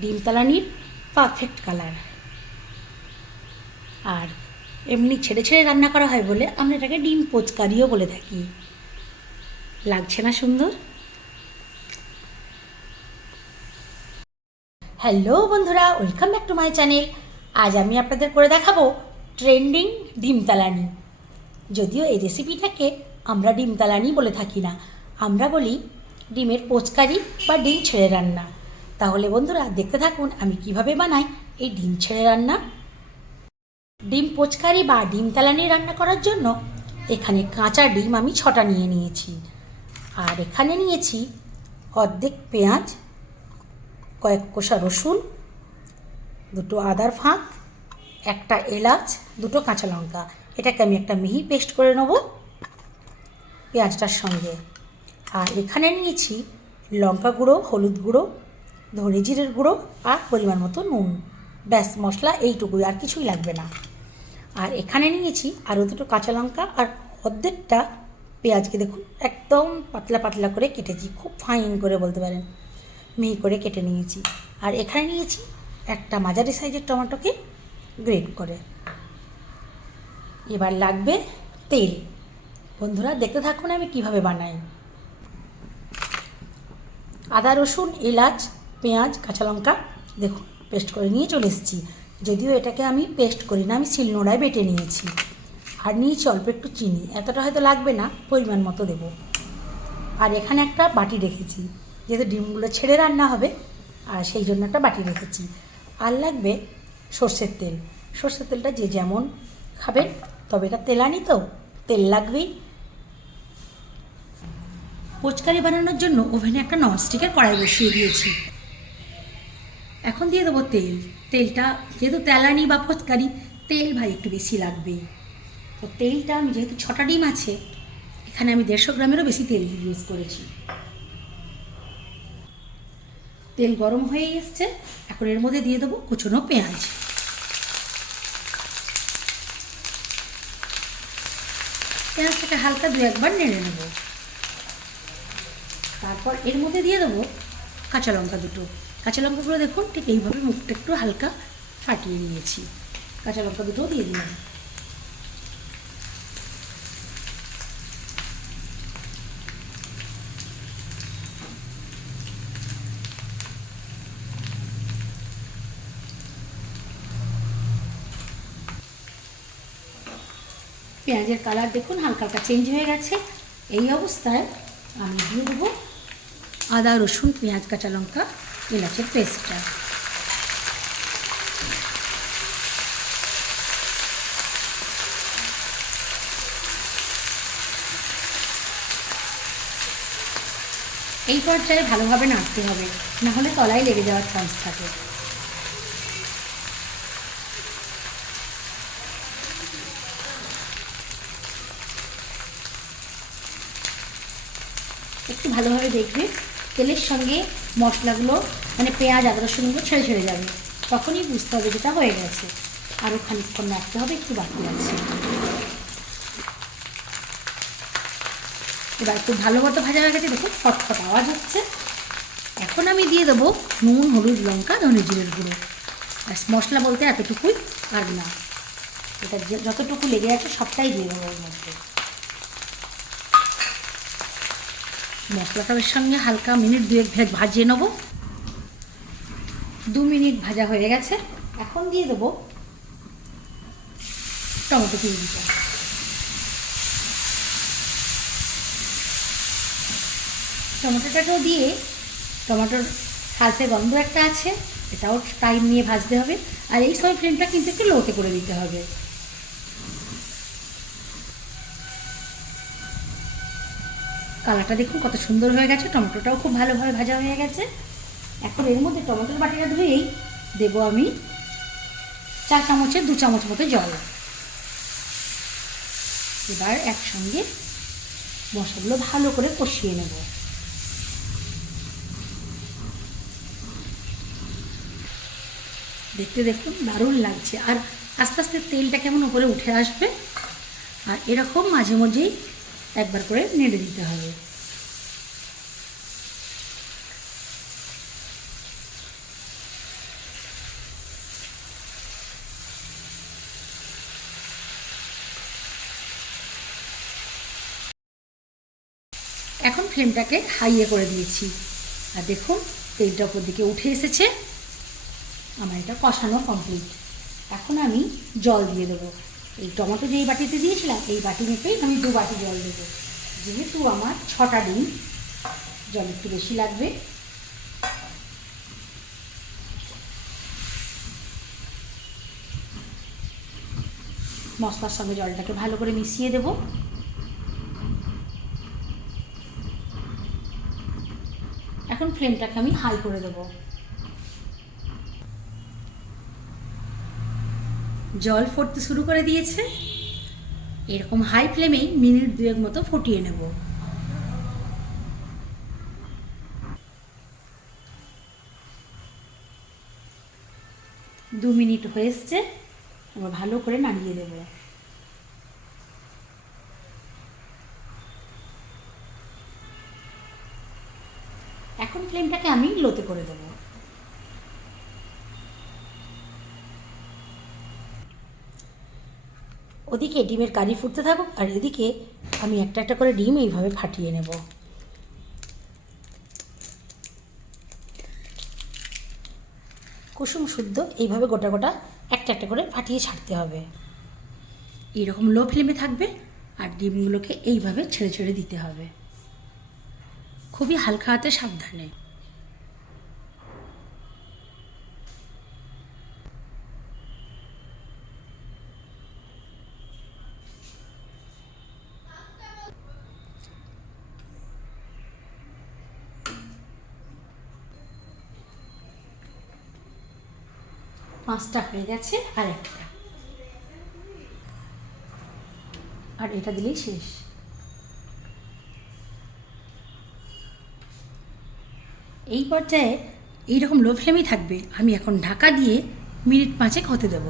ডিম তালানির perfect colour. আর এমনি ছেড়ে ছেড়ে রান্না করা হয় বলে আমরা এটাকে ডিম পোচকারিও বলে থাকি। লাগছে না সুন্দর? হ্যালো বন্ধুরা, welcome back to my channel. আজ আমি আপনাদের করে দেখাবো ট্রেন্ডিং ডিম তালানি। যদিও এই রেসিপিটাকে আমরা ডিম তালানি বলে থাকি না, আমরা বলি ডিমের পোচকারি বা ডিম ছেড়ে রান্না। তাহলে বন্ধুরা দেখতে থাকুন আমি কিভাবে বানাই এই ডিম ছেড়ে রান্না। ডিম পোচকারি বা ডিম তালানি রান্না করার জন্য এখানে কাঁচা ডিম আমি 6টা নিয়ে নিয়েছি। আর এখানে নিয়েছি অর্ধেক পেঁয়াজ, কয়েক কোষা রসুন, 2টো আদার ফাঁক, একটা এলাচ, 2টো কাঁচা লঙ্কা। এটাকে আমি একটা মিহি পেস্ট করে নেব পেঁয়াজটার সঙ্গে। আর এখানে নিয়েছি লঙ্কা গুঁড়ো, হলুদ গুঁড়ো, ধনে জিরের গুঁড়ো আর পরিমাণ মতো নুন। ব্যাস, মশলা এইটুকুই, আর কিছুই লাগবে না। আর এখানে নিয়েছি আরও 2টো কাঁচা লঙ্কা আর অর্ধেকটা পেঁয়াজকে দেখুন একদম পাতলা পাতলা করে কেটেছি, খুব ফাইন করে বলতে পারেন, মিহি করে কেটে নিয়েছি। আর এখানে নিয়েছি একটা মাঝারি সাইজের টমেটোকে গ্রেট করে। এবার লাগবে তেল। বন্ধুরা দেখতে থাকুন আমি কিভাবে বানাই। আদা, রসুন, এলাচ, পেঁয়াজ, কাঁচা লঙ্কা দেখুন পেস্ট করে নিয়ে চলে এসেছি। যদিও এটাকে আমি পেস্ট করি না, আমি শিলনোড়ায় বেটে নিয়েছি। আর নিয়েছি অল্প একটু চিনি, এতটা হয়তো লাগবে না, পরিমাণ মতো দেবো। আর এখানে একটা বাটি রেখেছি, যেহেতু ডিমগুলো ছেড়ে রান্না হবে আর সেই জন্য একটা বাটি রেখেছি। আর লাগবে সর্ষের তেল। সর্ষের তেলটা যে যেমন খাবেন, তবে এটা তেলানি তো তেল লাগবেই। পোচকারি বানানোর জন্য ওভেনে একটা ননস্টিকের কড়াই বসিয়ে দিয়েছি। এখন দিয়ে দেবো তেল। তেলটা যেহেতু তেলানি বা পোচকারি, তেল ভাই একটু বেশি লাগবে। তো তেলটা আমি যেহেতু 6টা ডিম আছে, এখানে আমি 150 গ্রামেরও বেশি তেল ইউজ করেছি। তেল গরম হয়ে এসছে, এখন এর মধ্যে দিয়ে দেবো কুচনো পেঁয়াজ। পেঁয়াজটাকে হালকা 2-1 বার নেড়ে নেব। তারপর এর মধ্যে দিয়ে দেবো কাঁচা লঙ্কা 2টো। কাঁচা লঙ্কাগুলো দেখুন ঠিক এইভাবে মুখটা একটু হালকা ফাটিয়ে নিয়েছি। কাঁচা লঙ্কা 2টোও দিয়ে দিলাম। পেঁয়াজের কালার দেখুন হালকা হালকা চেঞ্জ হয়ে গেছে। এই অবস্থায় আমি দিয়ে দেবো আদা, রসুন, পেঁয়াজ, কাঁচা লঙ্কা, এলাচের পেস্টটা। এই পর্যায়ে ভালোভাবে নাড়তে হবে, নাহলে তলায় লেগে যাওয়ার চান্স থাকে। একটু ভালোভাবে দেখবে, তেলের সঙ্গে মশলাগুলো মানে পেঁয়াজ, আদা, রসুনগুলো ছেড়ে ছেড়ে যাবে, তখনই বুঝতে হবে যেটা হয়ে গেছে। আরও খানিকক্ষণ রাখতে হবে, একটু বাকি আছে। এবার একটু ভালো মতো ভাজা হয়ে গেছে, দেখুন ফটফট আওয়াজ হচ্ছে। এখন আমি দিয়ে দেবো নুন, হলুদ, লঙ্কা, ধনে জিরের গুঁড়ো। ব্যাস, মশলা বলতে এতটুকুই, আর না। এটা যতটুকু লেগে আছে সবটাই দিয়ে দেবো এর মধ্যে। মশলাটার সঙ্গে হালকা মিনিট 2-1 ভাজিয়ে নেব। 2 মিনিট ভাজা হয়ে গেছে। এখন দিয়ে দেবো টমেটো পিউরিটা। টমেটোটাকেও দিয়ে, টমেটোর হালসে গন্ধ একটা আছে, এটাও টাইম নিয়ে ভাজতে হবে। আর এই সময় ফ্লেমটা কিন্তু একটু লোতে করে দিতে হবে। কালারটা দেখুন কত সুন্দর হয়ে গেছে, টমেটোটাও খুব ভালোভাবে ভাজা হয়ে গেছে। এখন এর মধ্যে টমেটোর বাটিটা ধুয়েই দেবো আমি 4 চামচের 2 চামচ মতো জল। এবার একসঙ্গে মশলাগুলো ভালো করে কষিয়ে নেব। দেখতে দেখুন দারুণ লাগছে, আর আস্তে আস্তে তেলটা কেমন উপরে উঠে আসবে। আর এরকম মাঝে মাঝেই একবার করে নেড়ে দিতে হবে। এখন ফ্লেমটাকে হাইয়ে করে দিয়েছি, আর দেখুন তেলটা ওপর দিকে উঠে এসেছে। আমার এটা কষানো কমপ্লিট। এখন আমি জল দিয়ে দেবো। এই টমেটো যে এই বাটিতে দিয়েছিলাম, এই বাটি মেপেই আমি 2 বাটি জল দেবো। যেহেতু আমার 6টা ডিম, জল একটু বেশি লাগবে। মশলার সঙ্গে জলটাকে ভালো করে মিশিয়ে দেব। এখন ফ্লেমটাকে আমি হাই করে দেব। জল ফুটতে শুরু করে দিয়েছে। এরকম হাই ফ্লেমেই মিনিট 2 মতো ফুটিয়ে নেব। দু মিনিট হয়ে এসছে, এবার ভালো করে নাড়িয়ে দেব। এখন ফ্লেমটাকে আমি লোতে করে দেব। ওদিকে ডিমের কারি ফুটতে থাকুক, আর এদিকে আমি একটা একটা করে ডিম এইভাবে ফাটিয়ে নেব। কুসুম শুদ্ধ এইভাবে গোটা গোটা একটা একটা করে ফাটিয়ে ছাড়তে হবে। এইরকম লো ফ্লেমে থাকবে, আর ডিমগুলোকে এইভাবে ছেড়ে ছেড়ে দিতে হবে, খুবই হালকা হাতে, সাবধানে। পাঁচটা হয়ে গেছে, আর একটা, আর এটা দিলেই শেষ। এই পর্যায়ে এইরকম লো ফ্লেমেই থাকবে। আমি এখন ঢাকা দিয়ে মিনিট 5 হতে দেব।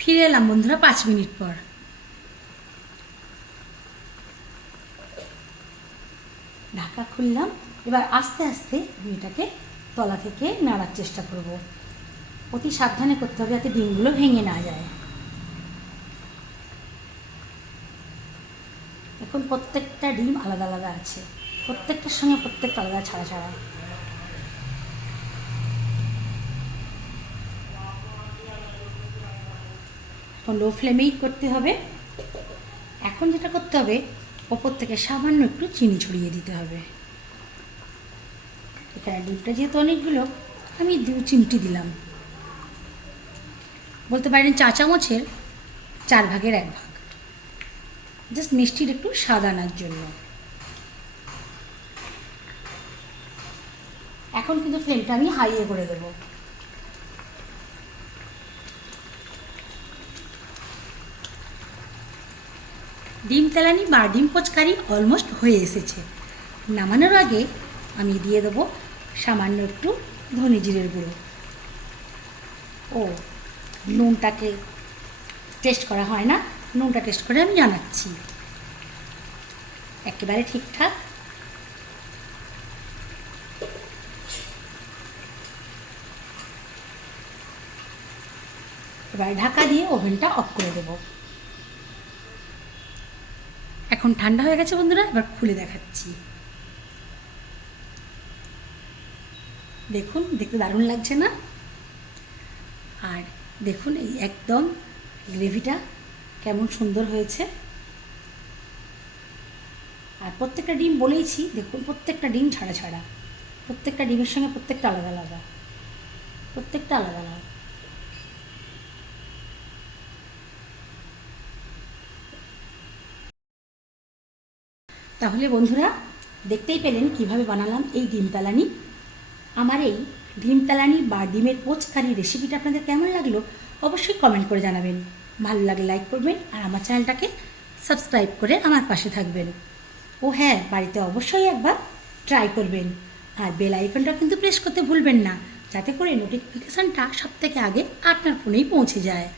ফিরে এলাম বন্ধুরা 5 মিনিট পর। ঢাকা খুললাম। এবার আস্তে আস্তে আমি এটাকে তলা থেকে নাড়ার চেষ্টা করব। অতি সাবধানে করতে হবে যাতে ডিমগুলো ভেঙে না যায়। এখন প্রত্যেকটা ডিম আলাদা আলাদা আছে, প্রত্যেকটার সঙ্গে প্রত্যেকটা আলাদা ছাড়া ছাড়া। এখন লো ফ্লেমেই করতে হবে। এখন যেটা করতে হবে, ওপর থেকে সামান্য একটু চিনি ছড়িয়ে দিতে হবে। এখানে ডিমটা যেহেতু অনেকগুলো, আমি 2 চিমটি দিলাম। বলতে পারেন 4 চামচের 4 ভাগের 1 ভাগ, জাস্ট মিষ্টির একটু স্বাদ আনার জন্য। এখন কিন্তু ফ্লেমটা আমি হাইয়ে করে দেব। ডিম তেলানি বা ডিম পোচকারি অলমোস্ট হয়ে এসেছে। নামানোর আগে আমি দিয়ে দেবো সামান্য একটু ধনে জিরের গুঁড়ো। ও নুনটাকে টেস্ট করা হয় না, নুনটা টেস্ট করে আমি জানাচ্ছি। একেবারে ঠিকঠাক। এবার ঢাকা দিয়ে ওভেনটা অফ করে দেব। এখন ঠান্ডা হয়ে গেছে বন্ধুরা, এবার খুলে দেখাচ্ছি। দেখুন, দেখতে দারুণ লাগছে না? আর দেখুন এই একদম গ্রেভিটা কেমন সুন্দর হয়েছে। আর প্রত্যেকটা ডিম বলেইছি, দেখুন প্রত্যেকটা ডিম ছাড়া ছাড়া, প্রত্যেকটা ডিমের সঙ্গে প্রত্যেকটা আলাদা আলাদা, প্রত্যেকটা আলাদা আলাদা। তাহলে বন্ধুরা দেখতেই পেলেন কিভাবে বানালাম এই ডিম তালানি। আমার এই ডিম তালানি বা ডিমের পোচকারি রেসিপিটা আপনাদের কেমন লাগলো অবশ্যই কমেন্ট করে জানাবেন। ভালো লাগলে লাইক করবেন, আর আমার চ্যানেলটাকে সাবস্ক্রাইব করে আমার পাশে থাকবেন। ও হ্যাঁ, বাড়িতে অবশ্যই একবার ট্রাই করবেন, আর বেল আইকনটা কিন্তু প্রেস করতে ভুলবেন না, যাতে করে নোটিফিকেশানটা সবথেকে আগে আপনার ফোনেই পৌঁছে যায়।